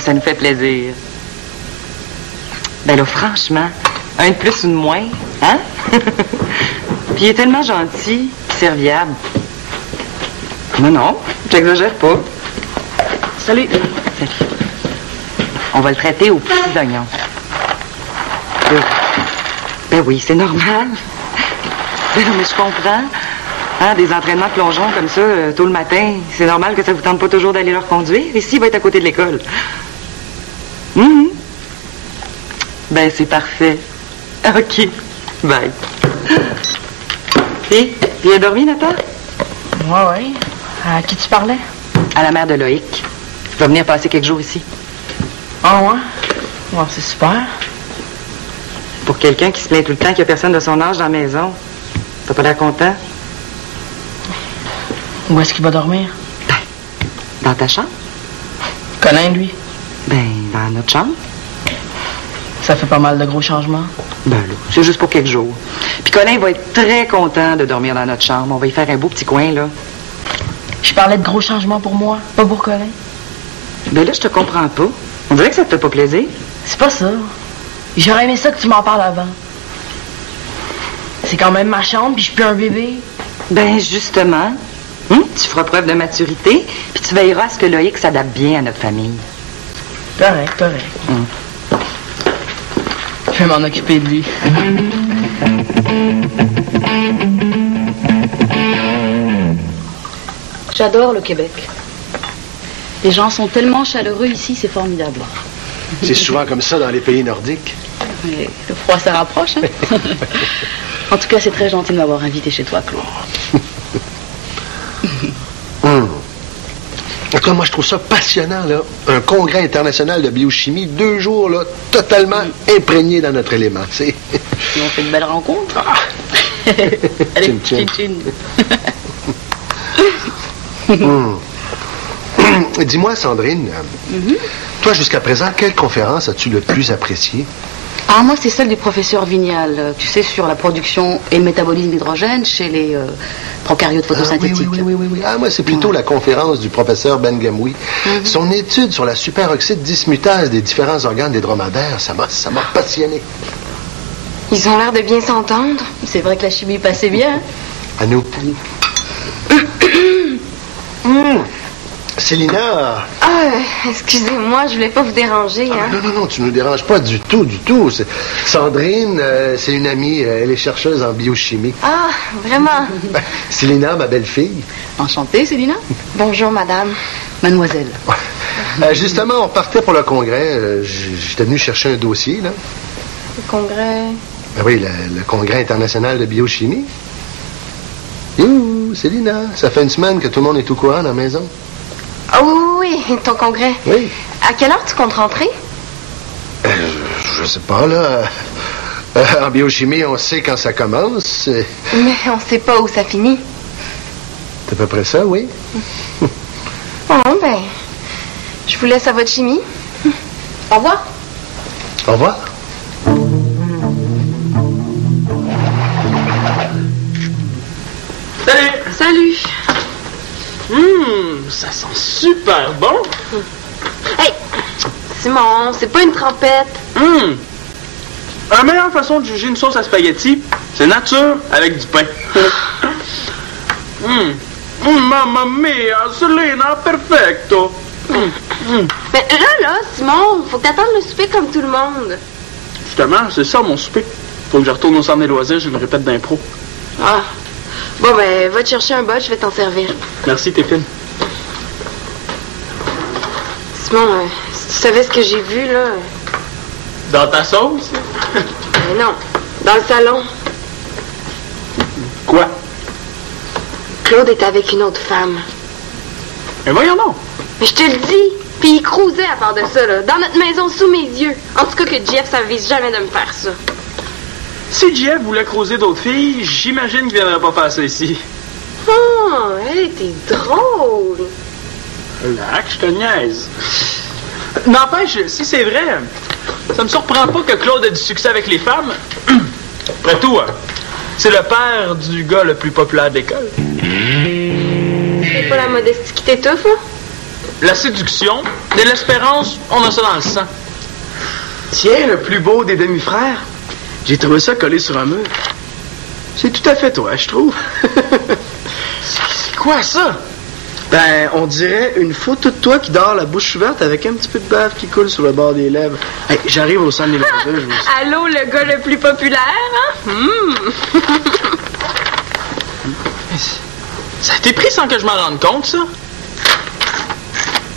Ça nous fait plaisir. Ben là, franchement, un de plus ou de moins, hein? Puis il est tellement gentil, puis serviable. Non, j'exagère pas. Salut. Salut. On va le traiter aux petits oignons. Ben oui, c'est normal. Ben non, mais je comprends. Hein, des entraînements de plongeon comme ça, tôt le matin, c'est normal que ça vous tente pas toujours d'aller leur conduire. Ici, il va être à côté de l'école. Ben, c'est parfait. OK. Bye. Et, tu as dormi, Nathan? Oui. À qui tu parlais? À la mère de Loïc. Tu vas venir passer quelques jours ici. Ah ouais? Bon, c'est super. Pour quelqu'un qui se plaint tout le temps qu'il n'y a personne de son âge dans la maison, t'as pas l'air content? Où est-ce qu'il va dormir? Ben, dans ta chambre. Colin, lui? Ben, dans notre chambre. Ça fait pas mal de gros changements. Ben là, c'est juste pour quelques jours. Puis Colin va être très content de dormir dans notre chambre. On va y faire un beau petit coin, là. Je parlais de gros changements pour moi, pas pour Colin. Ben là, je te comprends pas. On dirait que ça te fait pas plaisir. C'est pas ça. J'aurais aimé ça que tu m'en parles avant. C'est quand même ma chambre, puis je suis plus un bébé. Ben, justement. Tu feras preuve de maturité, puis tu veilleras à ce que Loïc s'adapte bien à notre famille. Correct. Je vais m'en occuper de lui. J'adore le Québec. Les gens sont tellement chaleureux ici, c'est formidable. C'est souvent comme ça dans les pays nordiques. Mais le froid, ça rapproche, hein? En tout cas, c'est très gentil de m'avoir invité chez toi, Claude. En tout cas, moi, je trouve ça passionnant, là. Un congrès international de biochimie, 2 jours, là, totalement imprégné dans notre élément. C'est... On fait de belles rencontres. Allez, chin. Dis-moi, Sandrine, toi, jusqu'à présent, quelle conférence as-tu le plus appréciée? Ah, moi, c'est celle du professeur Vignal, tu sais, sur la production et le métabolisme d'hydrogène chez les prokaryotes photosynthétiques. Oui. Ah, moi, c'est plutôt la conférence du professeur Ben Gamoui. Son étude sur la superoxyde dismutase des différents organes des dromadaires, ça m'a passionné. Ils ont l'air de bien s'entendre. C'est vrai que la chimie passait bien. À nous. Célina... Excusez-moi, je voulais pas vous déranger. Non, tu nous déranges pas du tout. Sandrine, c'est une amie, elle est chercheuse en biochimie. Ah, vraiment? Célina, ma belle-fille. Enchantée, Célina. Bonjour, madame. Mademoiselle. Justement, on partait pour le congrès. J'étais venu chercher un dossier, là. Le congrès... Ben oui, le congrès international de biochimie. Célina, ça fait une semaine que tout le monde est au courant dans la maison. Ah oui, ton congrès. Oui. À quelle heure tu comptes rentrer? Je sais pas, là. En biochimie, on sait quand ça commence. Mais on sait pas où ça finit. C'est à peu près ça, oui. Bon, ben, je vous laisse à votre chimie. Au revoir. Au revoir. Salut. Ça sent super bon. Hey, Simon, c'est pas une trempette. La meilleure façon de juger une sauce à spaghetti, c'est nature avec du pain. Mamma mia, Selena, perfecto. Mais là, Simon, faut que t'attendes le souper comme tout le monde. Justement, c'est ça mon souper. Faut que je retourne au centre des loisirs, j'ai une répète d'impro. Ah. Bon, ben, va te chercher un bol, je vais t'en servir. Merci, t'es fine. Simon, si tu savais ce que j'ai vu, là... Dans ta sauce? Mais non, dans le salon. Quoi? Claude était avec une autre femme. Mais voyons donc. Mais je te le dis. Puis il crousait à part de ça, là. Dans notre maison, sous mes yeux. En tout cas que Jeff, ça vise jamais de me faire ça. Si Jeff voulait croiser d'autres filles, j'imagine qu'il viendrait pas faire ça ici. Oh, hey, t'es drôle. Relax, je te niaise. N'empêche, si c'est vrai, ça me surprend pas que Claude ait du succès avec les femmes. Après tout, c'est le père du gars le plus populaire de l'école. C'est pas la modestie qui t'étouffe, hein? La séduction et l'espérance, on a ça dans le sang. Tiens, le plus beau des demi-frères. J'ai trouvé ça collé sur un mur. C'est tout à fait toi, je trouve. C'est quoi ça? Ben, on dirait une photo de toi qui dort la bouche ouverte avec un petit peu de bave qui coule sur le bord des lèvres. Hey, j'arrive au centre des loisirs, je vous... Allô, le gars le plus populaire, hein? Ça a été pris sans que je m'en rende compte, ça?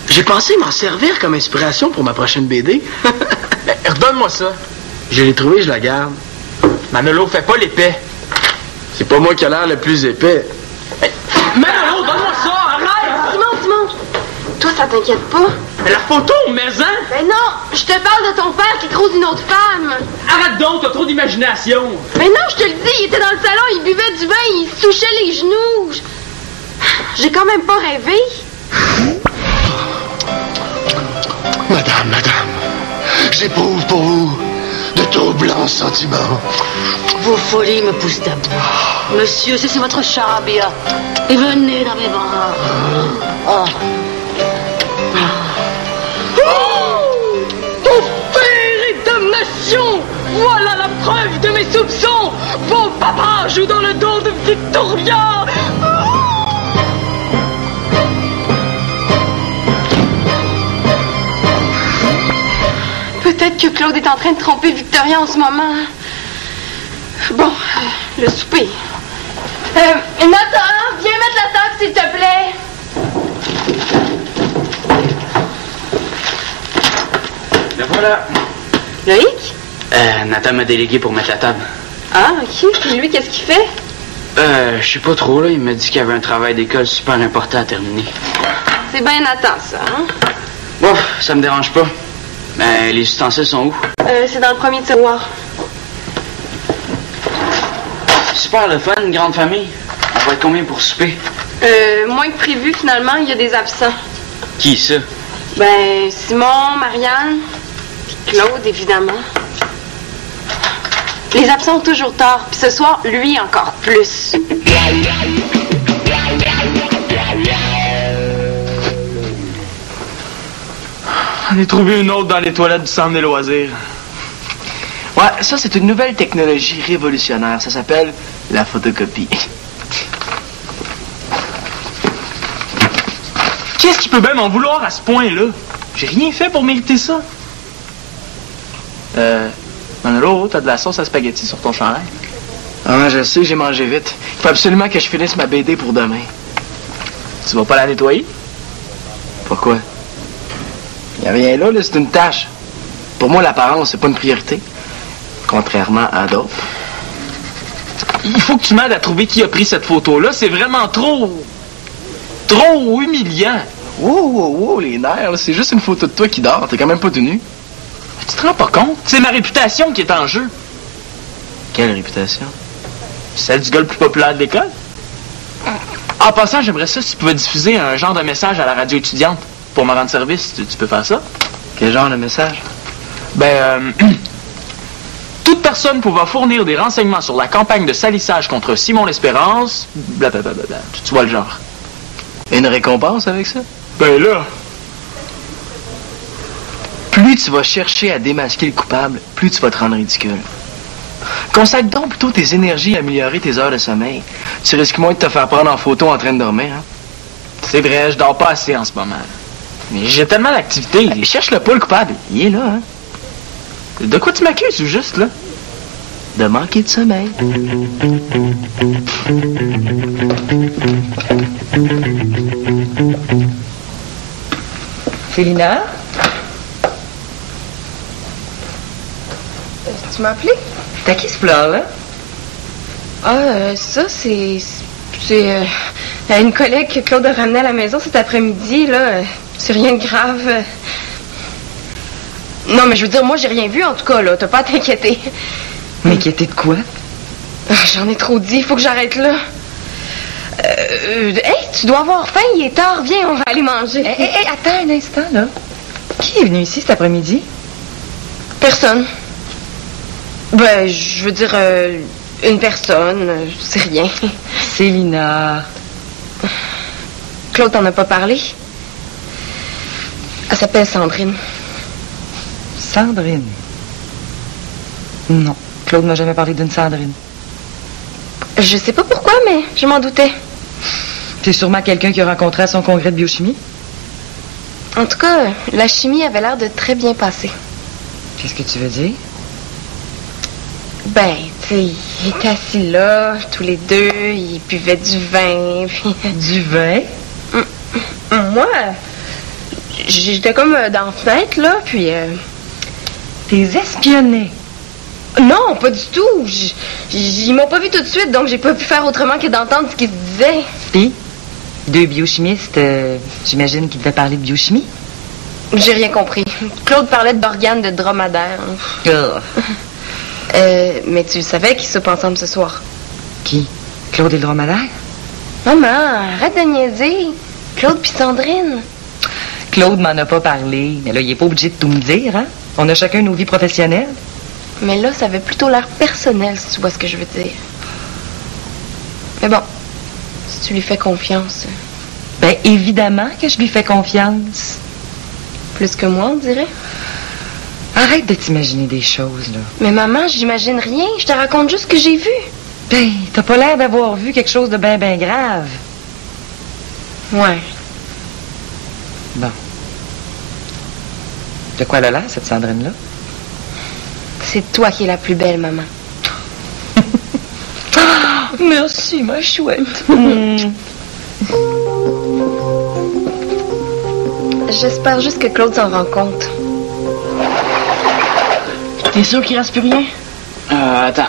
J'ai pensé m'en servir comme inspiration pour ma prochaine BD. Ben, redonne-moi ça. Je l'ai trouvé, je la garde. Manolo, fais pas l'épais. C'est pas moi qui a l'air le plus épais. Hey, Manolo, donne-moi ça, arrête! Simon! Toi, ça t'inquiète pas? Mais la photo, mais-en! Ben non! Je te parle de ton père qui croise une autre femme! Arrête donc, t'as trop d'imagination! Mais non, je te le dis, il était dans le salon, il buvait du vin, il se touchait les genoux. J'ai quand même pas rêvé. Madame, j'éprouve pour vous de troublants sentiments. Vos folies me poussent à bout. Monsieur, c'est votre charabia. Et venez dans mes bras. Oh. Ton père est damnation! Voilà la preuve de mes soupçons! Vos papas jouent dans le dos de Victoria! Peut-être que Claude est en train de tromper Victoria en ce moment. Bon, le souper. Nathan, viens mettre la table, s'il te plaît. Le voilà. Loïc? Nathan m'a délégué pour mettre la table. Ah, ok. Puis lui, qu'est-ce qu'il fait? Je sais pas trop, là. Il m'a dit qu'il y avait un travail d'école super important à terminer. C'est bien Nathan, ça, hein? Bon, ça me dérange pas. Mais les ustensiles sont où? C'est dans le premier tiroir. Super le fun, une grande famille. On va être combien pour souper? Moins que prévu, finalement, il y a des absents. Qui, ça? Ben, Simon, Marianne, puis Claude, évidemment. Les absents ont toujours tort, puis ce soir, lui encore plus. On a trouvé une autre dans les toilettes du centre des loisirs. Ouais, ça, c'est une nouvelle technologie révolutionnaire. Ça s'appelle la photocopie. Qu'est-ce qui peut bien m'en vouloir à ce point-là? J'ai rien fait pour mériter ça. Manolo, t'as de la sauce à spaghetti sur ton chandail? Ah, je sais, j'ai mangé vite. Il faut absolument que je finisse ma BD pour demain. Tu vas pas la nettoyer? Pourquoi? Y a rien là, c'est une tâche. Pour moi, l'apparence, c'est pas une priorité. Contrairement à d'autres. Il faut que tu m'aides à trouver qui a pris cette photo-là. C'est vraiment trop humiliant. Wow, les nerfs, là, c'est juste une photo de toi qui dort. T'es quand même pas tout nu. Tu te rends pas compte? C'est ma réputation qui est en jeu. Quelle réputation? Celle du gars le plus populaire de l'école. En passant, j'aimerais ça si tu pouvais diffuser un genre de message à la radio étudiante pour me rendre service. Tu peux faire ça? Quel genre de message? Toute personne pouvant fournir des renseignements sur la campagne de salissage contre Simon L'Espérance, blablabla. Tu vois le genre. Une récompense avec ça? Ben là... Plus tu vas chercher à démasquer le coupable, plus tu vas te rendre ridicule. Consacre donc plutôt tes énergies à améliorer tes heures de sommeil. Tu risques moins de te faire prendre en photo en train de dormir, hein? C'est vrai, je dors pas assez en ce moment. Mais j'ai tellement d'activités. Cherche-le pas, le coupable. Il est là, hein? De quoi tu m'accuses, ou juste, là? De manquer de sommeil. Célina? Tu m'as appelé? T'as qui ce fleur-là? Ça, c'est une collègue que Claude a ramenée à la maison cet après-midi, là. C'est rien de grave. Non, mais je veux dire, moi, j'ai rien vu, en tout cas, là. T'as pas à t'inquiéter. M'inquiéter de quoi? J'en ai trop dit, il faut que j'arrête là. Hey, tu dois avoir faim, il est tard, viens, on va aller manger. Hey, attends un instant, là. Qui est venu ici cet après-midi? Personne. Ben, je veux dire, une personne, c'est rien. Célina. Claude t'en a pas parlé? Elle s'appelle Sandrine. Sandrine? Non, Claude m'a jamais parlé d'une Sandrine. Je sais pas pourquoi, mais je m'en doutais. T'es sûrement quelqu'un qui a rencontré à son congrès de biochimie? En tout cas, la chimie avait l'air de très bien passer. Qu'est-ce que tu veux dire? Ben, tu sais, ils étaient assis là, tous les deux, ils buvaient du vin, puis... Du vin? Moi, j'étais comme dans la fenêtre, là, puis... T'es espionnée? Non, pas du tout. Ils m'ont pas vu tout de suite, donc j'ai pas pu faire autrement que d'entendre ce qu'ils se disaient. Puis, deux biochimistes, j'imagine qu'ils devaient parler de biochimie? J'ai rien compris. Claude parlait d'organes de dromadaire. Mais tu savais qu'ils soupent ensemble ce soir. Qui? Claude et le dromadaire? Maman, arrête de niaiser. Claude puis Sandrine. Claude m'en a pas parlé. Mais là, il est pas obligé de tout me dire, hein? On a chacun nos vies professionnelles. Mais là, ça avait plutôt l'air personnel, si tu vois ce que je veux dire. Mais bon, si tu lui fais confiance... Ben, évidemment que je lui fais confiance. Plus que moi, on dirait. Arrête de t'imaginer des choses, là. Mais maman, j'imagine rien. Je te raconte juste ce que j'ai vu. Ben, t'as pas l'air d'avoir vu quelque chose de ben grave. Ouais. Bon. De quoi elle a l'air, cette Sandrine-là? C'est toi qui es la plus belle, maman. Merci, ma chouette. J'espère juste que Claude s'en rend compte. T'es sûr qu'il reste plus rien? Attends.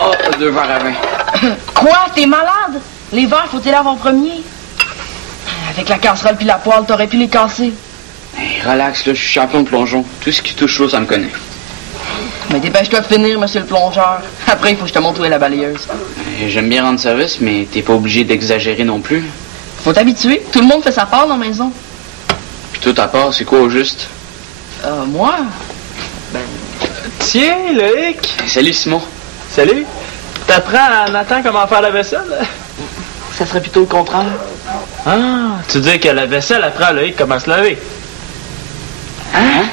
Oh, 2 verres à vin. Quoi? T'es malade? Les verres, faut les laver en premier. Avec la casserole puis la poêle, t'aurais pu les casser. Hey, relax, là, je suis champion de plongeon. Tout ce qui touche l'eau, ça me connaît. Mais dépêche-toi de finir, monsieur le plongeur. Après, il faut que je te montre où est la balayeuse. J'aime bien rendre service, mais t'es pas obligé d'exagérer non plus. Faut t'habituer. Tout le monde fait sa part dans la maison. Puis toi, ta part, c'est quoi au juste? Moi? Tiens, Loïc. Salut, Simon. Salut. T'apprends à Nathan comment faire la vaisselle? Ça serait plutôt le contraire. Ah, tu dis que la vaisselle apprend à Loïc comment se laver. Hein?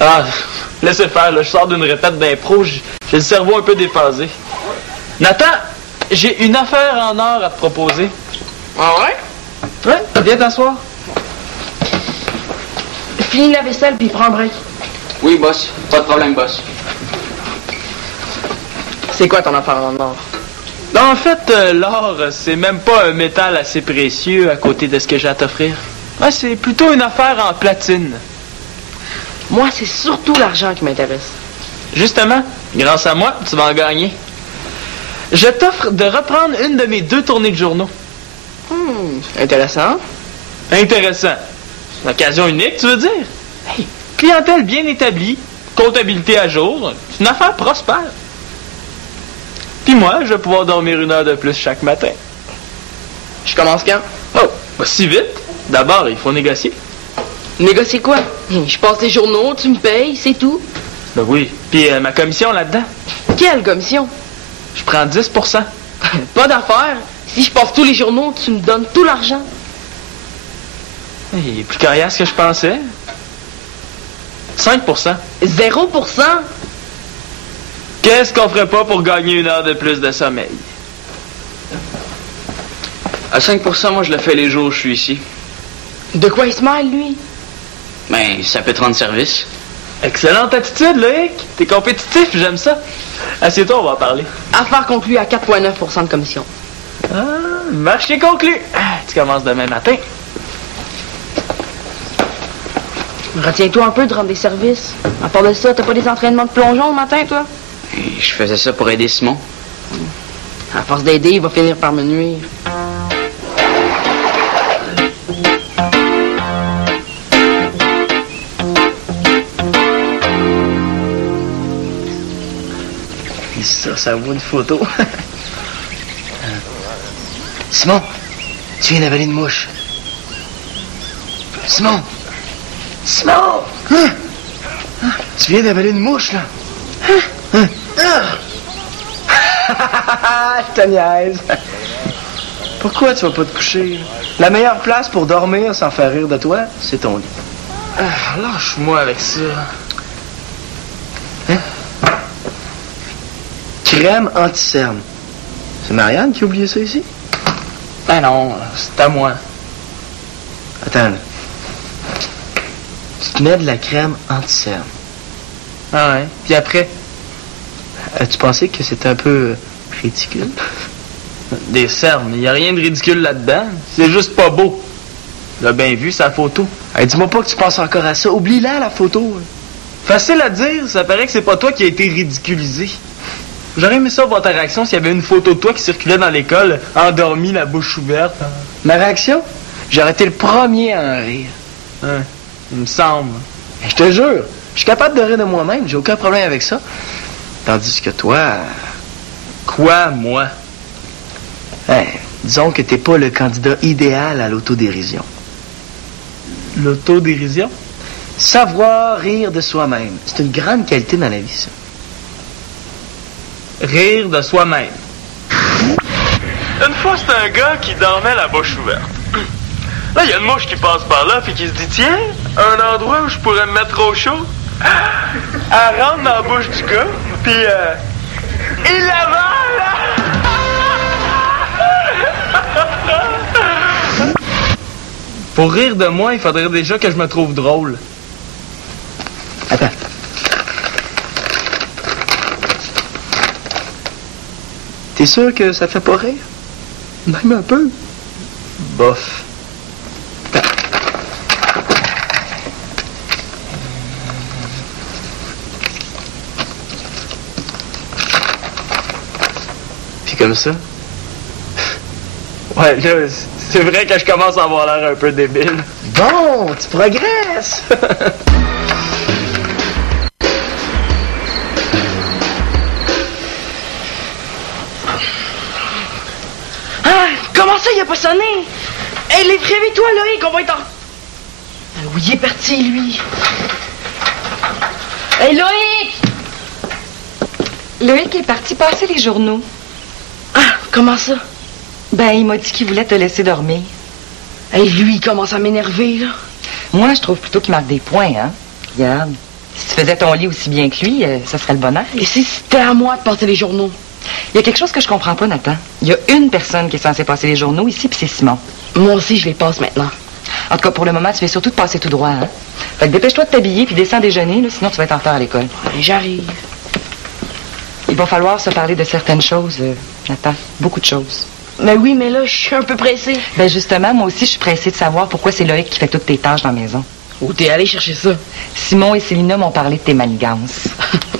Ah, laissez faire, là, je sors d'une répète d'impro, j'ai le cerveau un peu déphasé. Nathan, j'ai une affaire en or à te proposer. Ah ouais? Ouais, viens t'asseoir. Finis la vaisselle puis prends un break. Oui, boss. Pas de problème, boss. C'est quoi ton affaire en or? En fait, l'or, c'est même pas un métal assez précieux à côté de ce que j'ai à t'offrir. Ouais, c'est plutôt une affaire en platine. Moi, c'est surtout l'argent qui m'intéresse. Justement, grâce à moi, tu vas en gagner. Je t'offre de reprendre une de mes 2 tournées de journaux. Intéressant. Intéressant. Une occasion unique, tu veux dire? Hey, clientèle bien établie, comptabilité à jour, c'est une affaire prospère. Puis moi, je vais pouvoir dormir 1 heure de plus chaque matin. Je commence quand? Oh, pas si vite. D'abord, il faut négocier. Négocier quoi? Je passe les journaux, tu me payes, c'est tout. Ben oui. Puis ma commission là-dedans, Quelle commission? je prends 10%. Pas d'affaire. Si je passe tous les journaux, tu me donnes tout l'argent. Il est plus coriace que je pensais. 5%. 0%? Qu'est-ce qu'on ferait pas pour gagner 1 heure de plus de sommeil? À 5%, moi, je le fais les jours où je suis ici. De quoi il se mêle, lui? Ben, ça peut te rendre service. Excellente attitude, Loïc. T'es compétitif, j'aime ça. Assieds-toi, on va en parler. Affaire conclue à 4,9% de commission. Ah, marché conclu. Tu commences demain matin. Retiens-toi un peu de rendre des services. À part de ça, t'as pas des entraînements de plongeon le matin, toi? Et je faisais ça pour aider Simon. À force d'aider, il va finir par me nuire. Ça vaut une photo. Simon, tu viens d'avaler une mouche. Simon! Simon! Hein? Tu viens d'avaler une mouche, là. Hein? Je te niaise. Pourquoi tu vas pas te coucher? La meilleure place pour dormir sans faire rire de toi, c'est ton lit. Lâche-moi avec ça. Hein? Crème anti-cerne. C'est Marianne qui a oublié ça ici? Ben non, c'est à moi. Attends, là. Tu te mets de la crème anti-cerne. Ah ouais, puis après? As-tu pensé que c'était un peu ridicule? Des cernes, il n'y a rien de ridicule là-dedans. C'est juste pas beau. Tu l'as bien vu, sa photo. Hey, dis-moi pas que tu penses encore à ça. Oublie-la, la photo. Facile à dire, ça paraît que c'est pas toi qui as été ridiculisé. J'aurais aimé ça voir ta réaction s'il y avait une photo de toi qui circulait dans l'école, endormi, la bouche ouverte. Ma réaction? J'aurais été le premier à en rire. Hein, il me semble. Et je te jure, je suis capable de rire de moi-même, j'ai aucun problème avec ça. Tandis que toi... Quoi, moi? Hey, disons que t'es pas le candidat idéal à l'autodérision. L'autodérision? Savoir rire de soi-même. C'est une grande qualité dans la vie, ça. Rire de soi-même. Une fois, c'était un gars qui dormait la bouche ouverte. Là, il y a une mouche qui passe par là, puis qui se dit, tiens, un endroit où je pourrais me mettre au chaud. Elle rentre dans la bouche du gars, puis il l'avale! Pour rire de moi, il faudrait déjà que je me trouve drôle. Attends. T'es sûr que ça te fait pas rire? Même un peu? Bof. Attends. Puis comme ça? Ouais, là, c'est vrai que je commence à avoir l'air un peu débile. Bon, tu progresses! Ah, comment ça, il a pas sonné? Hey, réveille-toi, Loïc, on va être en... Oui, il est parti, lui. Hey, Loïc! Loïc est parti passer les journaux. Ah, comment ça? Ben, il m'a dit qu'il voulait te laisser dormir. Hey, lui, il commence à m'énerver, là. Moi, je trouve plutôt qu'il marque des points, hein. Regarde. Si tu faisais ton lit aussi bien que lui, ça serait le bonheur. Et si c'était à moi de passer les journaux? Il y a quelque chose que je comprends pas, Nathan. Il y a une personne qui est censée passer les journaux ici, puis c'est Simon. Moi aussi, je les passe maintenant. En tout cas, pour le moment, tu fais surtout de passer tout droit, hein. Fait que dépêche-toi de t'habiller, puis descends déjeuner, là, sinon tu vas être en retard à l'école. Ben, j'arrive. Il va falloir se parler de certaines choses, Nathan. Beaucoup de choses. Ben oui, mais là, je suis un peu pressée. Ben justement, moi aussi, je suis pressée de savoir pourquoi c'est Loïc qui fait toutes tes tâches dans la maison. Où t'es allé chercher ça? Simon et Célina m'ont parlé de tes manigances.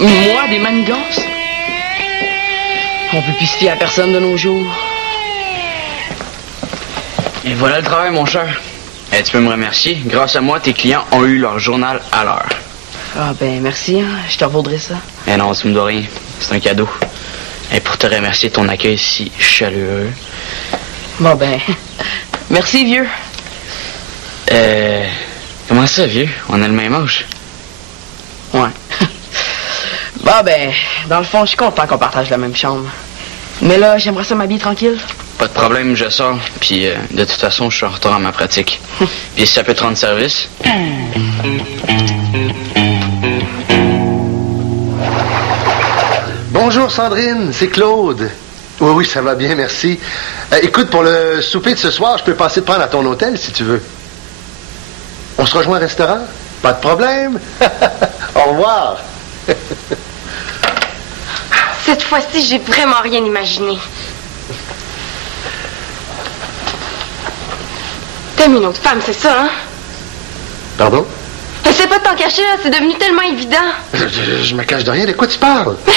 Moi, des manigances? On peut plus se fier à personne de nos jours. Et voilà le travail, mon cher. Tu peux me remercier. Grâce à moi, tes clients ont eu leur journal à l'heure. Ah ben, merci, hein. Je te revaudrai ça. Eh non, tu me dois rien. C'est un cadeau. Et pour te remercier de ton accueil si chaleureux. Bon ben, merci, vieux. Comment ça, vieux? On a le même âge. Ouais. Bon ben, dans le fond, je suis content qu'on partage la même chambre. Mais là, j'aimerais ça m'habiller tranquille. Pas de problème, je sors. Puis de toute façon, je suis en retour à ma pratique. Puis si ça peut te rendre service. Bonjour Sandrine, c'est Claude. Oui, ça va bien, merci. Écoute, pour le souper de ce soir, je peux passer te prendre à ton hôtel si tu veux. On se rejoint au restaurant? Pas de problème. Au revoir. Cette fois-ci, j'ai vraiment rien imaginé. T'aimes une autre femme, c'est ça, hein? Pardon? Essaie pas de t'en cacher, là, c'est devenu tellement évident. Je me cache de rien, de quoi tu parles? Mais,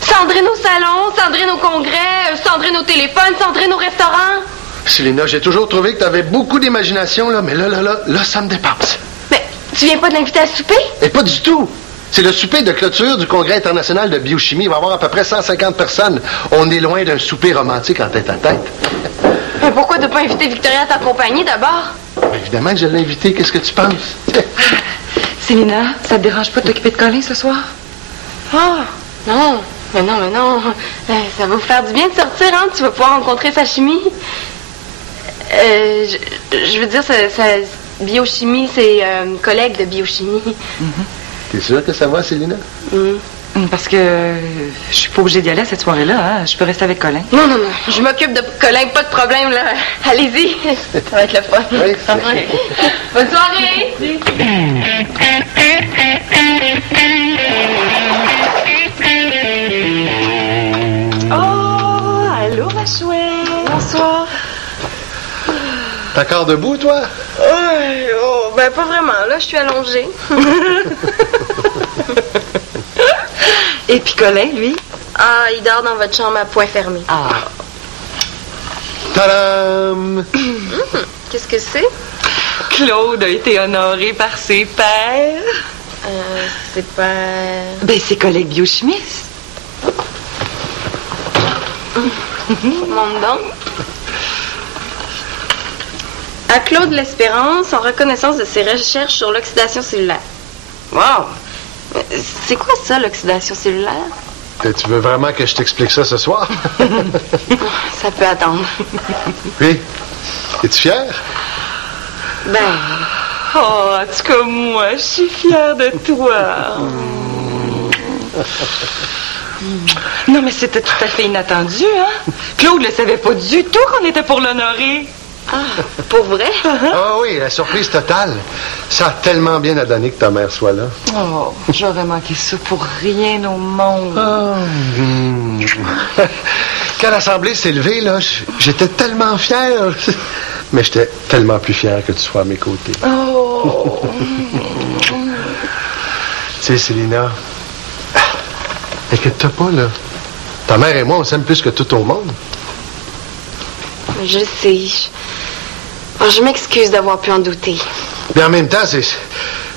cendrer nos salons, cendrer nos congrès, cendrer nos téléphones, cendrer nos restaurants. Célina, j'ai toujours trouvé que t'avais beaucoup d'imagination, là, mais là, ça me dépasse. Mais, tu viens pas de l'inviter à souper? Et pas du tout. C'est le souper de clôture du Congrès international de biochimie. Il va y avoir à peu près 150 personnes. On est loin d'un souper romantique en tête-à-tête. Mais pourquoi de pas inviter Victoria à t'accompagner d'abord? Évidemment que je l'ai invité. Qu'est-ce que tu penses? Célina, ça te dérange pas de t'occuper de Colin ce soir? Ah, non. Mais non. Ça va vous faire du bien de sortir, hein? Tu vas pouvoir rencontrer sa chimie. Je veux dire, biochimie, c'est collègue de biochimie. T'es sûre que ça va, Célina? Parce que je suis pas obligée d'y aller cette soirée-là, hein? Je peux rester avec Colin. Non. Je m'occupe de Colin, pas de problème, là. Allez-y. Ça va être le fun. Oui. Ouais. Bonne soirée! Oh, allô, ma chouette. Bonsoir. T'es encore debout, toi? Ben pas vraiment. Là, je suis allongée. Et puis Colin, lui? Ah, il dort dans votre chambre à poing fermé. Ah. Tadam! Qu'est-ce que c'est? Claude a été honoré par ses pairs. C'est pas... Ben, ses collègues biochimistes. Monte donc. À Claude L'Espérance, en reconnaissance de ses recherches sur l'oxydation cellulaire. Wow! C'est quoi ça, l'oxydation cellulaire? Tu veux vraiment que je t'explique ça ce soir? Ça peut attendre. Oui. Es-tu fière? Ben... Oh, en tout cas, moi, je suis fière de toi. Non, mais c'était tout à fait inattendu, hein? Claude ne savait pas du tout qu'on était pour l'honorer. Ah, pour vrai? Ah oui, la surprise totale. Ça a tellement bien à donner que ta mère soit là. Oh, j'aurais manqué ça pour rien au monde. Quand l'Assemblée s'est levée, là, j'étais tellement fier. Mais j'étais tellement plus fier que tu sois à mes côtés. Oh! Tu sais, Célina, inquiète-toi pas, là. Ta mère et moi, on s'aime plus que tout au monde. Je sais. Je m'excuse d'avoir pu en douter. Mais en même temps,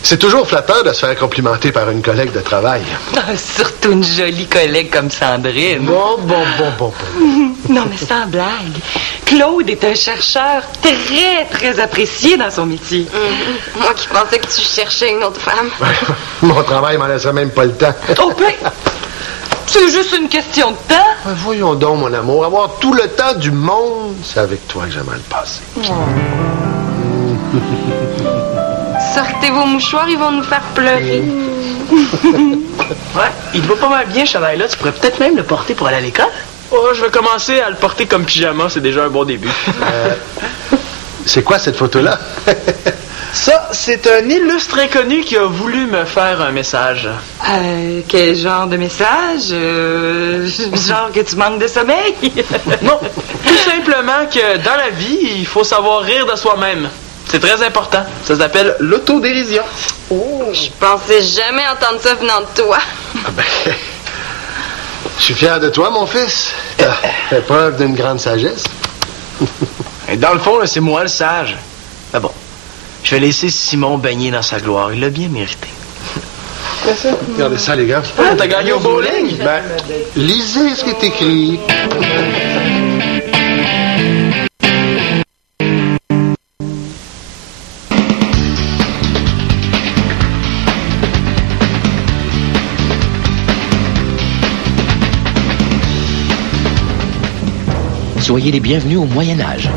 c'est toujours flatteur de se faire complimenter par une collègue de travail. Surtout une jolie collègue comme Sandrine. Bon. Non, mais sans blague. Claude est un chercheur très, très apprécié dans son métier. Moi qui pensais que tu cherchais une autre femme. Mon travail m'en laisserait même pas le temps. Oh, ben, c'est juste une question de temps. Voyons donc, mon amour. Avoir tout le temps du monde, c'est avec toi que j'aimerais le passer. Sortez vos mouchoirs, ils vont nous faire pleurer. Ouais, il te va pas mal bien, ce chandail-là. Tu pourrais peut-être même le porter pour aller à l'école. Oh, je vais commencer à le porter comme pyjama, c'est déjà un bon début. C'est quoi cette photo-là? Ça, c'est un illustre inconnu qui a voulu me faire un message. Quel genre de message? Genre que tu manques de sommeil? Non, tout simplement que dans la vie, il faut savoir rire de soi-même. C'est très important. Ça s'appelle l'autodérision. Oh. Je pensais jamais entendre ça venant de toi. Je suis fier de toi, mon fils. T'as fait preuve d'une grande sagesse. Et dans le fond, là, c'est moi le sage. Mais bon, je vais laisser Simon baigner dans sa gloire. Il l'a bien mérité. Regardez ça, les gars. T'as gagné au bowling? Lisez ce qui est écrit. Soyez les bienvenus au Moyen Âge.